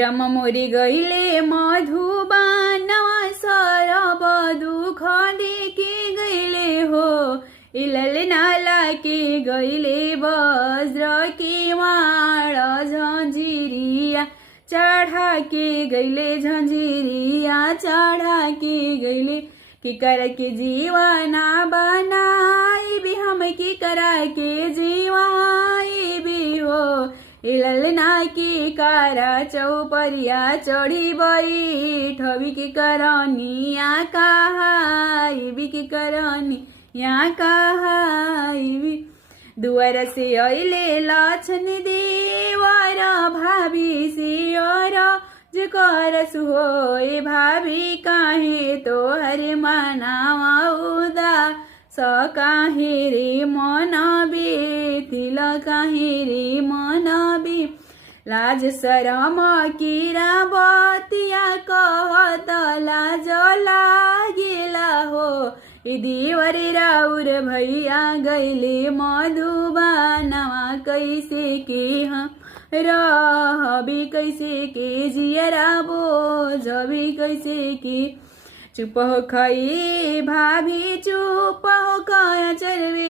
रम मोरी गईले मधुबानवा सरब दुख देके गईले हो इलल नाला के गईले वज्र की माळ झंझिरिया चढ़ा के गईले झंझिरिया चढ़ा के गईले कि कर के जीवाना बनाई भी हम की करा के जीवाई भी हो इललना की कारा चौपरिया चढ़ी बैठबी की करनिया कहाई भी की करनी यहाँ कहाई दुआर से अइले लक्षण देवर भाभी सियर जे करस होए भाभी काहे तोहरे मनावा उदास काहे रे मन बेथिल काहे रे मन बे लाज शरम कीरा बतिया कहत लाज लागेला हो देवर राउर भैया गईले मधुबानवा कैसे के हम रहबी कैसे के जियरा बोझबी कैसे के चुप हो खई भाभी चुप हो कया चलबी